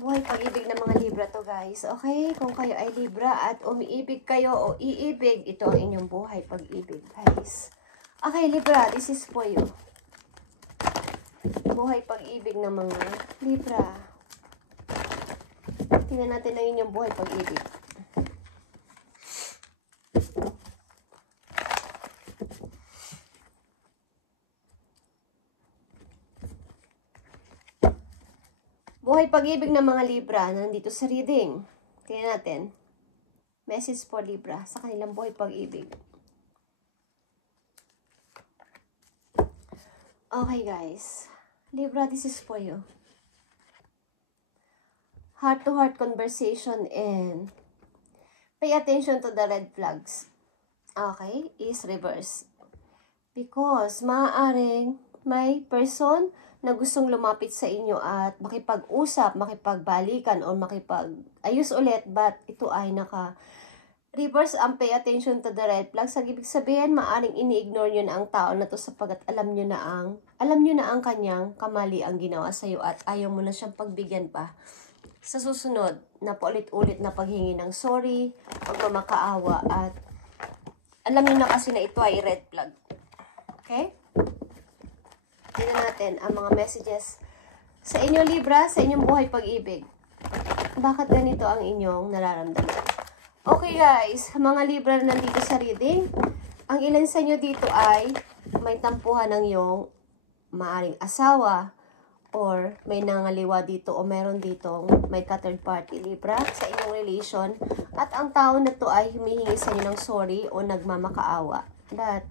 Buhay pag-ibig ng mga Libra to, guys. Okay? Kung kayo ay Libra at umiibig kayo o iibig, ito ang inyong buhay pag-ibig, guys. Okay, Libra, this is for you. Buhay pag-ibig ng mga Libra. Tingnan natin ang inyong buhay pag-ibig. Buhay pag-ibig ng mga Libra na nandito sa reading. Tingnan natin. Message for Libra sa kanilang buhay pag-ibig. Okay, guys. Libra, this is for you. Heart-to-heart conversation and pay attention to the red flags. Okay? Is reverse. Because maaaring may person na gustong lumapit sa inyo at makipag-usap, makipagbalikan, o makipag-ayos ulit, but ito ay naka-reverse ang pay attention to the red flags. Ang ibig sabihin, maaring ini-ignore nyo na ang tao na to sapagkat alam nyo na ang kanyang kamali ang ginawa sa iyo at ayaw mo na siyang pagbigyan pa. Sa susunod, na paulit-ulit na paghingi ng sorry, pagmamakaawa, at alam nyo na kasi na ito ay red flag. Okay? Tingnan natin ang mga messages sa inyo, Libra, sa inyong buhay pag-ibig. Bakit ganito ang inyong nararamdaman? Okay, guys, mga Libra na nandito sa reading, ang ilan sa inyo dito ay may tampuhan ng iyong maaring asawa or may nangaliwa dito o meron ditong may ka-third party, Libra, sa inyong relation, at ang tao na to ay humihingi sa inyo ng sorry o nagmamakaawa. But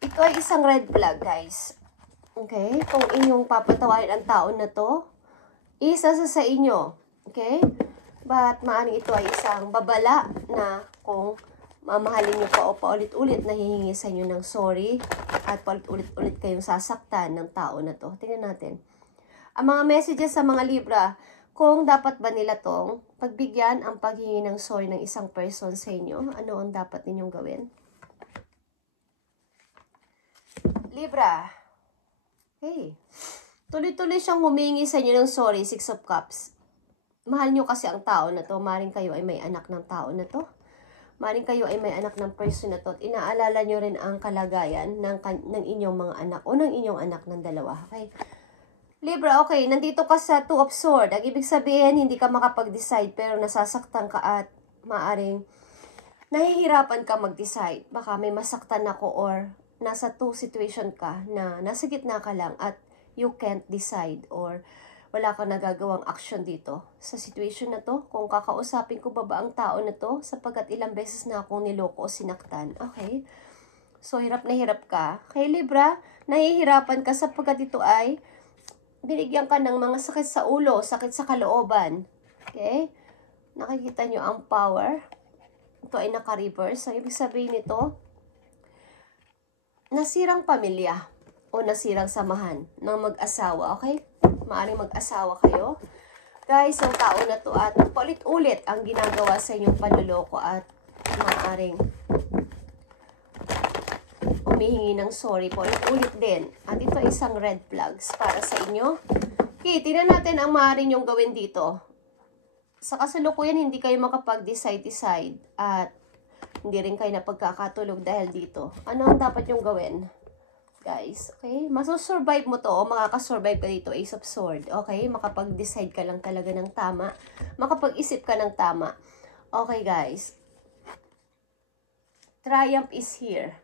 ito ay isang red flag, guys. Okay? Kung inyong papatawarin ang tao na to, isa sa inyo. Okay? But maaaring ito ay isang babala na kung mamahalin nyo pa o paulit-ulit nahihingi sa inyo ng sorry at paulit-ulit kayong sasaktan ng tao na to. Tingnan natin. Ang mga messages sa mga Libra, kung dapat ba nila tong pagbigyan ang paghingi ng sorry ng isang person sa inyo, ano ang dapat ninyong gawin? Libra, hey, tuloy-tuloy siyang humingi sa inyo ng sorry, 6 of Cups. Mahal nyo kasi ang tao na to. Maring kayo ay may anak ng tao na to. Maring kayo ay may anak ng person na to. At inaalala nyo rin ang kalagayan ng inyong mga anak o ng inyong anak ng dalawa. Okay? Libra, okay, nandito ka sa 2 of Swords. Ang ibig sabihin, hindi ka makapag-decide pero nasasaktan ka at maaring nahihirapan ka mag-decide. Baka may masaktan ako or nasa 2 situation ka na nasa gitna ka lang at you can't decide or wala kang nagagawang action dito. Sa situation na to, kung kakausapin ko ba ang tao na to, sapagkat ilang beses na akong niloko o sinaktan. Okay? So, hirap na hirap ka. Kay Libra, nahihirapan ka sapagkat ito ay binigyan ka ng mga sakit sa ulo, sakit sa kalooban. Okay? Nakikita nyo ang power. Ito ay naka-reverse. Ang ibig sabihin nito, nasirang pamilya o nasirang samahan ng mag-asawa, okay? Maaring mag-asawa kayo. Guys, ang tao na to at paulit-ulit ang ginagawa sa inyong panloloko at maaring humihingi ng sorry. Paulit-ulit din. At ito ay isang red flags para sa inyo. Okay, tingnan natin ang maaring nyong gawin dito. Sa kasalukuyan, hindi kayo makapag-decide at hindi rin kayo napagkakatulog dahil dito. Ano ang dapat yung gawin? Guys, okay? Masusurvive mo to o makakasurvive ka dito. Ace of Swords, okay? Makapag-decide ka lang talaga ng tama. Makapag-isip ka ng tama. Okay, guys. Triumph is here.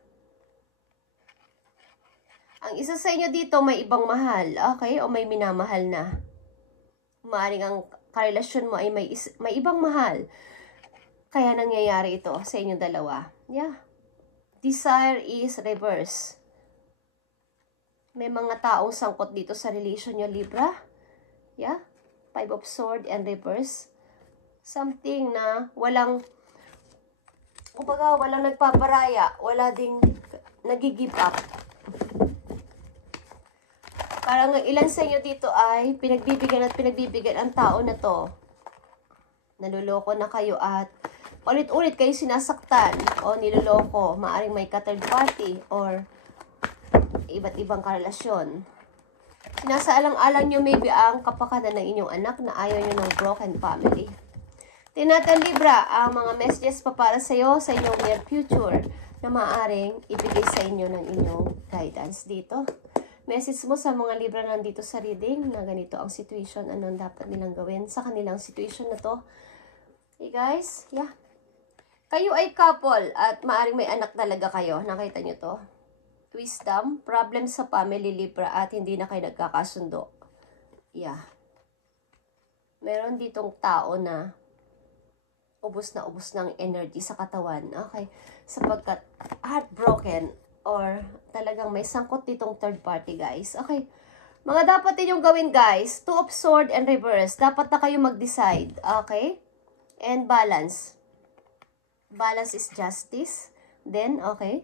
Ang isa sa inyo dito may ibang mahal, okay? O may minamahal na. Maaring ang karelasyon mo ay may ibang mahal. Kaya nangyayari ito sa inyong dalawa. Yeah. Desire is reverse. May mga taong sangkot dito sa relation nyo, Libra. Yeah. 5 of Swords and reverse. Something na walang nagpaparaya. Wala ding nag-give up. Parang ilan sa inyo dito ay pinagbibigyan ang tao na to. Naluloko na kayo at ulit-ulit kayo sinasaktan o niloloko. Maaring may ka-third party or iba't ibang karelasyon. Sinasaalang-alang nyo maybe ang kapakanan ng inyong anak na ayaw nyo ng broken family. Tinatan Libra, ang mga messages pa para sa'yo sa inyong near future na maaaring ibigay sa inyo ng inyong guidance dito. Message mo sa mga Libra nandito sa reading na ganito ang situation, anong dapat nilang gawin sa kanilang situation na to. Okay guys, yeah. Kayo ay couple at maaaring may anak talaga kayo. Nakita nyo to? Wisdom, problem sa family Libra at hindi na kayo nagkakasundo. Yeah. Meron ditong tao na ubos ng energy sa katawan. Okay? Sapagkat heartbroken or talagang may sangkot ditong third party, guys. Okay? Mga dapat ninyong gawin, guys. Two of Swords and Reverse. Dapat na kayo mag-decide. Okay? And balance. Balance is justice. Then, okay?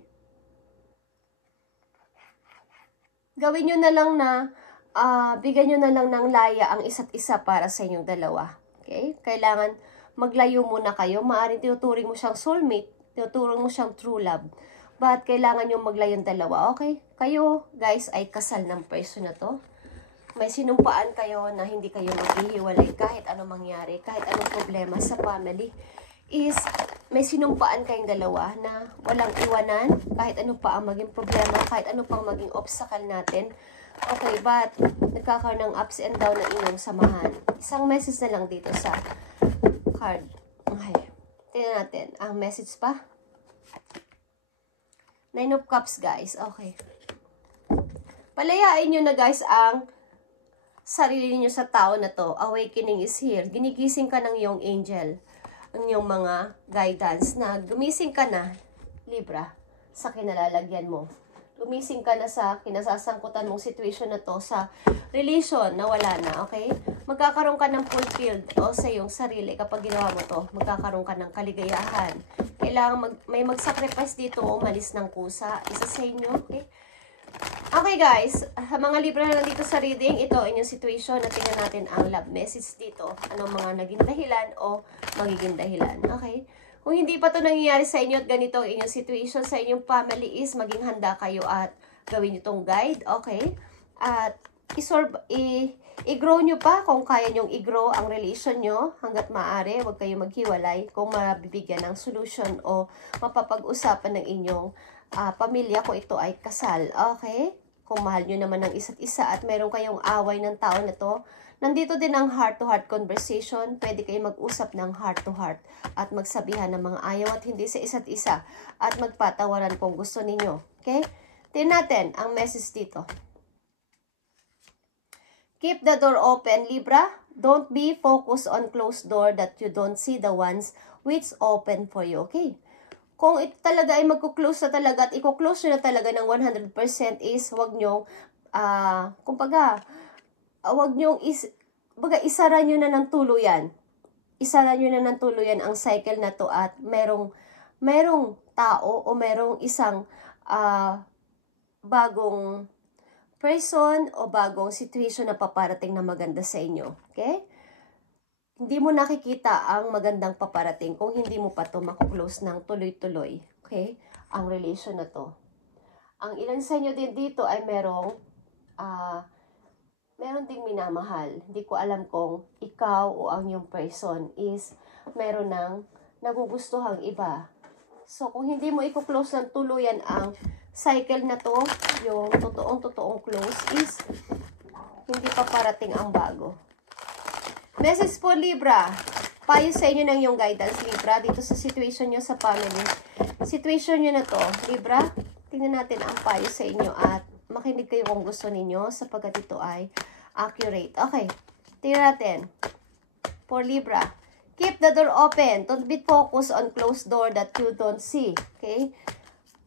Gawin nyo na lang na, bigyan nyo na lang ng laya ang isa't isa para sa inyong dalawa. Okay? Kailangan maglayo muna kayo. Maaaring tinuturing mo siyang soulmate, tinuturing mo siyang true love. But kailangan nyo maglayo ng dalawa. Okay? Kayo, guys, ay kasal ng person na to. May sinumpaan kayo na hindi kayo maghihiwalay kahit anong mangyari, kahit anong problema sa family. Is may sinumpaan kayong dalawa na walang iwanan kahit ano pa ang maging problema, kahit ano pang maging obstacle natin. Okay, but nagkakaroon ng ups and down ng inyong samahan. Isang message na lang dito sa card. Okay. Tingnan natin. Ang message pa. 9 of Cups, guys. Okay. Palayain nyo na, guys, ang sarili niyo sa tao na to. Awakening is here. Ginigising ka ng iyong angel. Ang iyong mga guidance na gumising ka na, Libra, sa kinalalagyan mo. Gumising ka na sa kinasasangkutan mong situation na to, sa relation na wala na, okay? Magkakaroon ka ng fulfilled o sa iyong sarili kapag ginawa mo to. Magkakaroon ka ng kaligayahan. Kailangan may mag-sacrifice dito o umalis ng kusa. Isa sa inyo, okay? Okay guys, mga Libra na nandito sa reading, ito inyong situation na tingnan natin ang love message dito. Anong mga naging dahilan o magiging dahilan, okay? Kung hindi pa ito nangyayari sa inyo at ganito ang inyong situation sa inyong family is maging handa kayo at gawin itong guide, okay? At i-grow nyo pa kung kaya nyong i-grow ang relation nyo hanggat maaari. Huwag kayo maghiwalay kung mabibigyan ng solution o mapapag-usapan ng inyong pamilya kung ito ay kasal, okay? Kung mahal nyo naman ng isa't isa at meron kayong away ng tao na to, nandito din ang heart-to-heart conversation. Pwede kayo mag-usap ng heart-to-heart at magsabihan ng mga ayaw at hindi sa isa't isa at magpatawaran kung gusto ninyo. Okay? Tingnan natin ang message dito. Keep the door open, Libra. Don't be focused on closed door that you don't see the ones which open for you. Okay? Kung ito talaga ay magkuklose na talaga at ikuklose nyo na talaga ng 100% is wag nyong, wag nyong isara nyo na ng tuluyan. Isara nyo na ng tuluyan ang cycle na to at merong tao o merong isang bagong person o bagong situation na paparating na maganda sa inyo. Okay? Hindi mo nakikita ang magandang paparating kung hindi mo pa ito makuklose ng tuloy-tuloy. Okay? Ang relation na to. Ang ilan sa inyo din dito ay meron ding minamahal. Hindi ko alam kung ikaw o ang yung person is meron ng nagugustuhang iba. So, kung hindi mo ikuklose ng tuluyan ang cycle na to, yung totoong close is hindi pa parating ang bago. Message po, Libra. Payo sa inyo ng yung guidance, Libra, dito sa situation nyo sa family. Situation nyo na to, Libra. Tingnan natin ang payo sa inyo at makinig kayo kung gusto ninyo sapagkat ito ay accurate. Okay, tingnan natin. For Libra, keep the door open. Don't be focused on closed door that you don't see. Okay?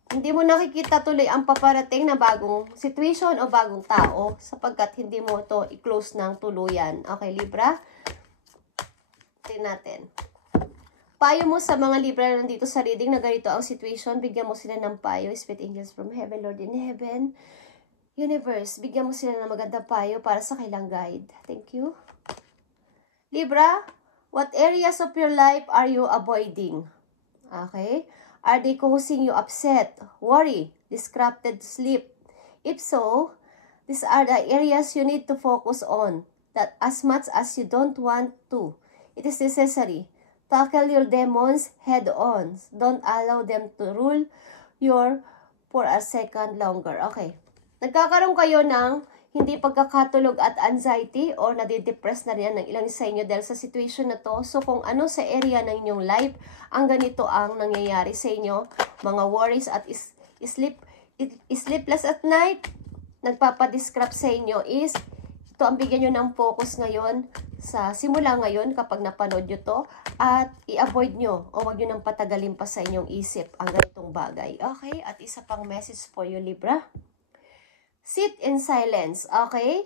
Hindi mo nakikita tuloy ang paparating na bagong situation o bagong tao sapagkat hindi mo ito i-close ng tuluyan. Okay, Libra? Tingnan natin. Payo mo sa mga Libra na nandito sa reading na ganito ang situation. Bigyan mo sila ng payo. Spirit angels from heaven, Lord in heaven. Universe, bigyan mo sila ng magandang payo para sa kailang guide. Thank you. Libra, what areas of your life are you avoiding? Okay? Are they causing you upset, worry, disrupted sleep? If so, These are the areas you need to focus on. That as much as you don't want to, it is necessary. Tackle your demons head on. Don't allow them to rule your for a second longer. Okay. Nagkakaroon kayo ng hindi pagkakatulog at anxiety or nadidepress na rin ng ilang sa inyo dahil sa situation na to. So kung ano sa area ng inyong life, ang ganito ang nangyayari sa inyo, mga worries at sleepless at night, nagpapadescribe sa inyo is, ito ang bigyan nyo ng focus ngayon, sa simula ngayon kapag napanood nyo to, at i-avoid nyo o wag nyo nang patagalin pa sa inyong isip ang ganitong bagay. Okay? At isa pang message for you, Libra. Sit in silence, okay?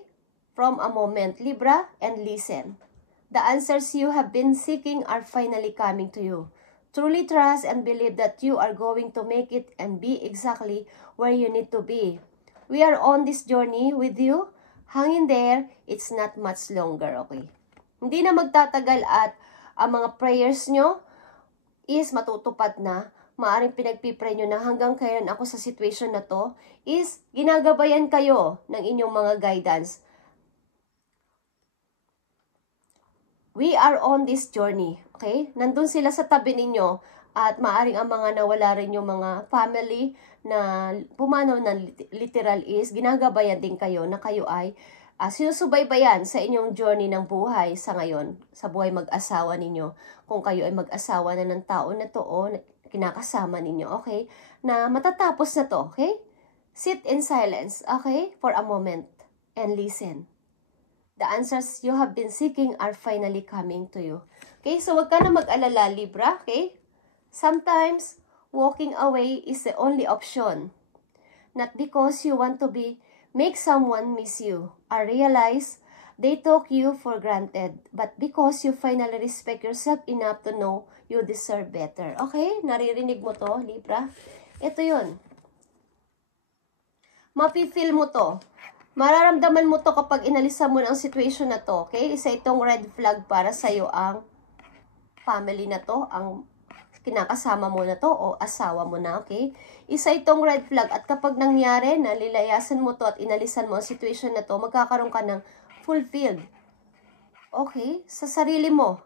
From a moment, Libra, and listen. The answers you have been seeking are finally coming to you. Truly trust and believe that you are going to make it and be exactly where you need to be. We are on this journey with you. Hang in there, it's not much longer, okay? Hindi na magtatagal at ang mga prayers nyo is matutupad na. Maaring pinagpipray nyo na hanggang kailan ako sa situation na to is ginagabayan kayo ng inyong mga guidance. We are on this journey, okay? Nandun sila sa tabi ninyo at maaring ang mga nawala rin yung mga family na pumanaw ng literal is ginagabayan din kayo na kayo ay sinusubaybayan sa inyong journey ng buhay sa ngayon, sa buhay mag-asawa ninyo. Kung kayo ay mag-asawa na ng tao na to o kinakasama ninyo, okay? Na matatapos na to, okay? Sit in silence, okay? For a moment and listen. The answers you have been seeking are finally coming to you. Okay, so wag ka na mag-alala, Libra, okay? Sometimes, walking away is the only option. Not because you want to make someone miss you or realize they took you for granted, but because you finally respect yourself enough to know you deserve better. Okay? Naririnig mo to, Libra? Ito yun. Mapi-feel mo to. Mararamdaman mo to kapag inalisan mo ng situation na to. Okay? Isa itong red flag para sa'yo ang family na to, ang kinakasama mo na to o asawa mo na, okay? Isa itong red flag at kapag nangyari na lilayasan mo to at inalisan mo ang situation na to, magkakaroon ka ng fulfilled. Okay? Sa sarili mo.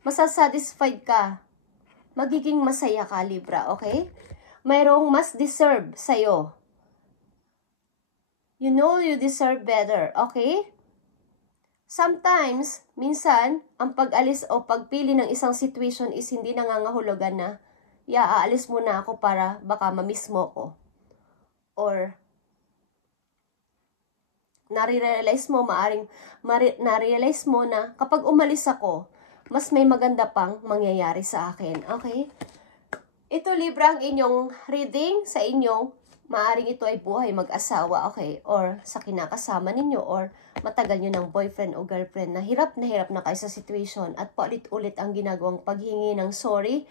Masasatisfied ka. Magiging masaya ka, Libra, okay? Mayroong mas deserve sa'yo. You know you deserve better, okay? Sometimes, minsan, ang pag-alis o pagpili ng isang situation is hindi nangangahulugan na, aalis muna ako para baka mamiss mo ko. Or, nare-realize mo na kapag umalis ako, mas may maganda pang mangyayari sa akin. Okay? Ito, Libra, ang inyong reading sa inyong maaring ito ay buhay mag-asawa, okay? Or sa kinakasama ninyo, or matagal nyo ng boyfriend o girlfriend na hirap na kayo sa situation at paulit-ulit ang ginagawang paghingi ng sorry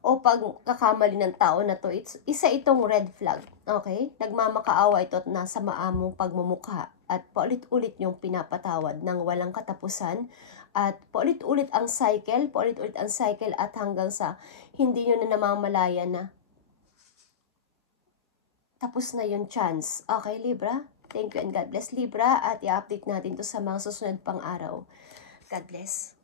o pagkakamali ng tao na to. Isa itong red flag, okay? Nagmamakaawa ito at nasa maamong pagmumukha at paulit-ulit yung pinapatawad ng walang katapusan at paulit-ulit ang cycle at hanggang sa hindi nyo na namamalaya na tapos na yung chance. Okay, Libra? Thank you and God bless, Libra. At i-update natin to sa mga susunod pang araw. God bless.